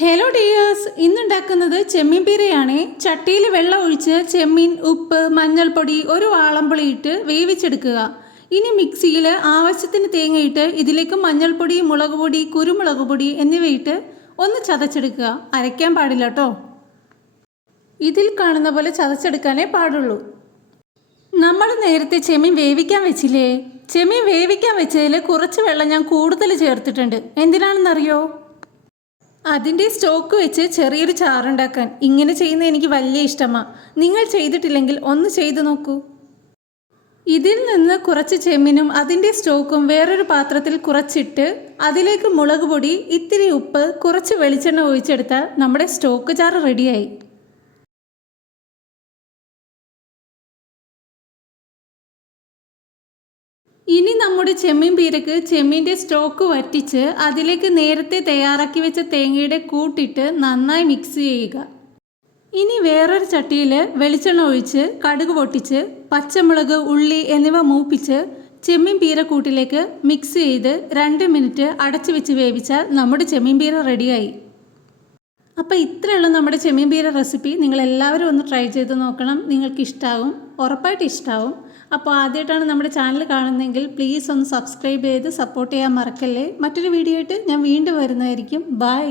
Hello dears ഇന്നുണ്ടാക്കുന്നത് ചെമ്മീൻ പീരയാണ് ചട്ടിയിൽ വെള്ളം ഒഴിച്ച് ചെമ്മീൻ ഉപ്പ് മഞ്ഞൾപ്പൊടി ഒരു വാളംപുളി ഇട്ട് വേവിച്ചെടുക്കുക. ഇനി മിക്സിയിൽ ആവശ്യത്തിന് തേങ്ങയിട്ട് ഇതിലേക്ക് മഞ്ഞൾപ്പൊടി മുളക് പൊടി കുരുമുളക് പൊടി എന്നിവയിട്ട് ഒന്ന് ചതച്ചെടുക്കുക. അരയ്ക്കാൻ പാടില്ല കേട്ടോ ഇതിൽ കാണുന്ന പോലെ ചതച്ചെടുക്കാനേ പാടുള്ളൂ. നമ്മൾ നേരത്തെ ചെമ്മീൻ വേവിക്കാൻ വെച്ചില്ലേ? ചെമ്മീൻ വേവിക്കാൻ വെച്ചതിൽ കുറച്ച് വെള്ളം ഞാൻ കൂടുതൽ ചേർത്തിട്ടുണ്ട്. എന്തിനാണെന്നറിയോ? അതിന്റെ സ്റ്റോക്ക് വെച്ച് ചെറിയൊരു ചാറുണ്ടാക്കാൻ ഇങ്ങനെ ചെയ്യുന്ന എനിക്ക് വലിയ ഇഷ്ടമാണ് നിങ്ങൾ ചെയ്തിട്ടില്ലെങ്കിൽ ഒന്ന് ചെയ്തു നോക്കൂ. ഇതിൽ നിന്ന് കുറച്ച് ചെമ്മിനും അതിന്റെ സ്റ്റോക്കും വേറൊരു പാത്രത്തിൽ കുറച്ചിട്ട് അതിലേക്ക് മുളക് പൊടി ഇത്തിരി ഉപ്പ് കുറച്ച് വെളിച്ചെണ്ണ ഒഴിച്ചെടുത്താൽ നമ്മുടെ സ്റ്റോക്ക് ചാറ് റെഡിയായി. ഇനി നമ്മുടെ ചെമ്മീൻ പീരക്ക് ചെമ്മീന്റെ സ്റ്റോക്ക് വറ്റിച്ച് അതിലേക്ക് നേരത്തെ തയ്യാറാക്കി വെച്ച തേങ്ങയുടെ കൂട്ടിട്ട് നന്നായി മിക്സ് ചെയ്യുക. ഇനി വേറൊരു ചട്ടിയിൽ വെളിച്ചെണ്ണ ഒഴിച്ച് കടുക് പൊട്ടിച്ച് പച്ചമുളക് ഉള്ളി എന്നിവ മൂപ്പിച്ച് ചെമ്മീൻ പീര കൂട്ടിലേക്ക് മിക്സ് ചെയ്ത് രണ്ട് മിനിറ്റ് അടച്ചു വെച്ച് വേവിച്ചാൽ നമ്മുടെ ചെമ്മീൻ പീര റെഡിയായി. അപ്പോൾ ഇത്രയുള്ള നമ്മുടെ ചെമ്മീൻ പീര റെസിപ്പി നിങ്ങൾ എല്ലാവരും ഒന്ന് ട്രൈ ചെയ്ത് നോക്കണം. നിങ്ങൾക്ക് ഇഷ്ടാവും ഉറപ്പായിട്ട് ഇഷ്ടാവും. അപ്പോൾ ആദ്യമായിട്ടാണ് നമ്മുടെ ചാനൽ കാണുന്നതെങ്കിൽ പ്ലീസ് ഒന്ന് സബ്സ്ക്രൈബ് ചെയ്ത് സപ്പോർട്ട് ചെയ്യാൻ മറക്കല്ലേ. മറ്റൊരു വീഡിയോ ആയിട്ട് ഞാൻ വീണ്ടും വരുന്നതായിരിക്കും. ബൈ